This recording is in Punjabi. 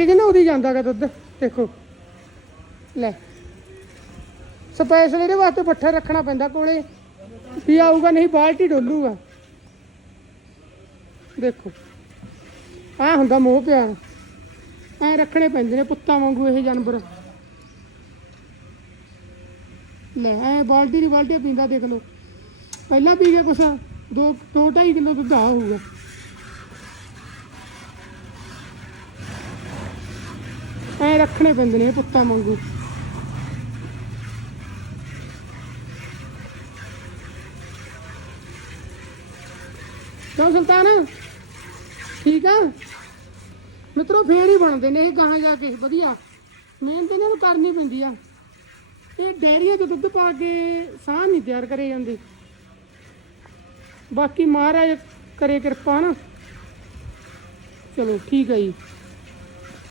ਠੀਕ ਹੈ ਨਾ, ਉਹਦੀ ਜਾਂਦਾਗਾ ਦੁੱਧ। ਦੇਖੋ। ਲੈ। ਸਪੈਸ਼ਲ ਇਹਦੇ ਵਾਸਤੇ ਪੱਠਾ ਰੱਖਣਾ ਪੈਂਦਾ ਕੋਲੇ। ਵੀ ਆਊਗਾ, ਨਹੀਂ ਬਾਲਟੀ ਡੋਲੂਗਾ। ਦੇਖੋ। ਆ ਹੁੰਦਾ ਮੋਹ ਪਿਆਰ ਐ ਰੱਖਣੇ ਪੈਂਦੇ ਨੇ ਪੁੱਤਾਂ ਵਾਂਗੂ ਇਹ ਜਾਨਵਰ। ਲੈ, ਐ ਬਾਲਟੀ ਦੀ ਬਾਲਟੀ ਪੀਂਦਾ ਦੇਖ ਲਓ। ਪਹਿਲਾਂ ਪੀ ਗਿਆ ਕੁਛ, ਦੋ ਦੋ ਢਾਈ ਕਿਲੋ ਦੁੱਧ ਆ ਹੋਊਗਾ ਐ ਰੱਖਣੇ ਪੈਂਦੇ ਨੇ ਪੁੱਤਾਂ ਵਾਂਗੂ। ਕਿਉਂ ਸੁਲਤਾਨ? ਠੀਕ ਆ? ਮਿੱਤਰੋ, ਫੇਰ ਹੀ ਬਣਦੇ ਨੇ ਇਹ ਗਾਹਾਂ ਜਾ ਕੇ, ਵਧੀਆ। ਮਿਹਨਤ ਇਹਨਾਂ ਨੂੰ ਕਰਨੀ ਪੈਂਦੀ ਆ। ਇਹ ਡੇਅਰੀਆਂ 'ਚ ਦੁੱਧ ਪਾ ਕੇ ਸਾਹ ਨਹੀਂ ਤਿਆਰ ਕਰੇ ਜਾਂਦੇ। ਬਾਕੀ ਮਹਾਰਾਜ ਕਰੇ ਕਿਰਪਾ ਨਾ। ਚਲੋ, ਠੀਕ ਹੈ ਜੀ।